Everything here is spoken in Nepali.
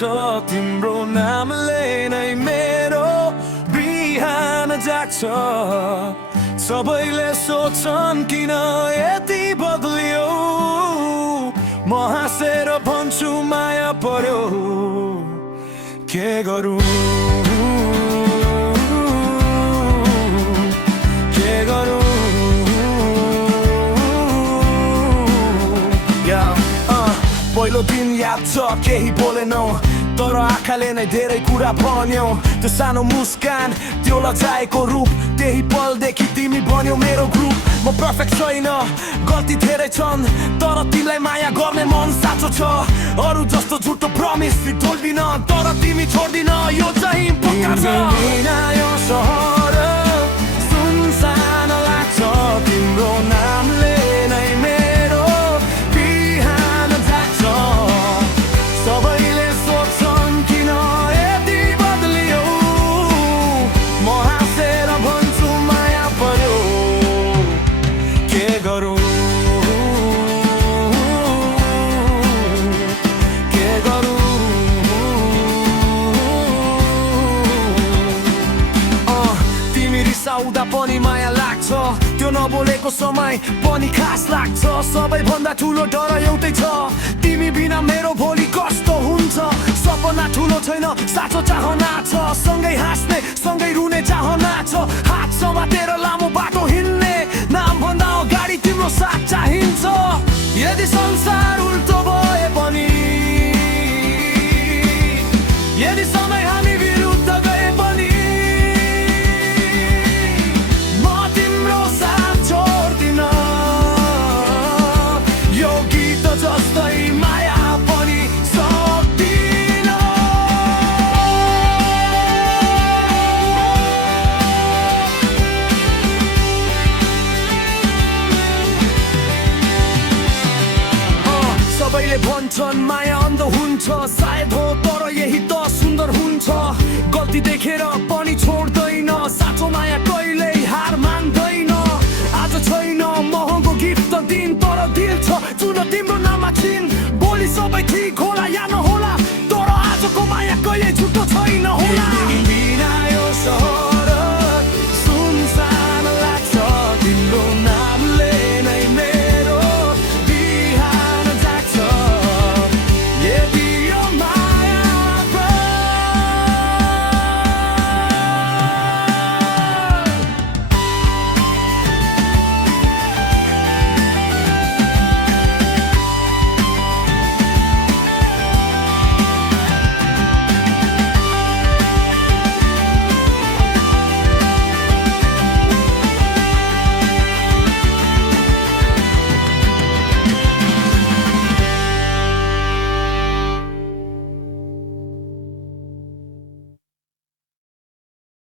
तिम्रो नामले नै मेरो बिहान जाग्छ सबैले सोच्छन् किन यति बदलियो म हाँसेर भन्छु माया पर्यो के गरौँ के गरौँ पहिलो दिन याद छ केही बोलेनौ तर आँखाले नै धेरै कुरा भन्यौ त्यो सानो मुस्कान त्यो लजाएको रूप त्यही पलदेखि तिमी बन्यौ मेरो ग्रुप म पर्फेक्ट छैन गल्ती धेरै छन् तर तिमीलाई माया गर्ने मन साँचो छ अरू जस्तो झुटो प्रमिस तोड्दिन तर तिमी छोड्दिन यो चाहिँ पक्का छ यो सहर सुनसान लाग्छ तिम्रो नामले नै मेरो बिहान जाग्छ सबैले सोच्छन् किन यति बदलियो म हाँसेर भन्छु माया पर्यो के गरौँ के गरौँ तिमी रिसाउँदा पनि माया लाग्छ त्यो नबोलेको समय पनि खास लाग्छ सबैभन्दा ठुलो डर एउटै छ तिमी बिना मेरो भोलि कस्तो हुन्छ सपना ठुलो छैन साँचो चाहना छ सँगै हाँस्ने सँगै रुने चाहना छ हात समातेर लामो बाटो हिँड्ने नाम भन्दा अगाडि तिम्रो साथ चाहिन्छ यदि संसार उल्टो भए पनि यदि समय हामी विरुद्ध गए पनि म तिम्रो साथ छोड्दिन यो गीत जस्तै माया पनि सक्दिन सबैले भन्छन् माया अन्ध हुन्छ सायद हो तर यही त सुन्दर हुन्छ गल्ती देखेर पनि छोड्दैन साँचो माया कहिल्यै हार मान्दैन आज छैन महँगो गिफ्ट दिन तर दिल छ चुन तिम्रो नाममा छिन भोलि सबै ठीक हो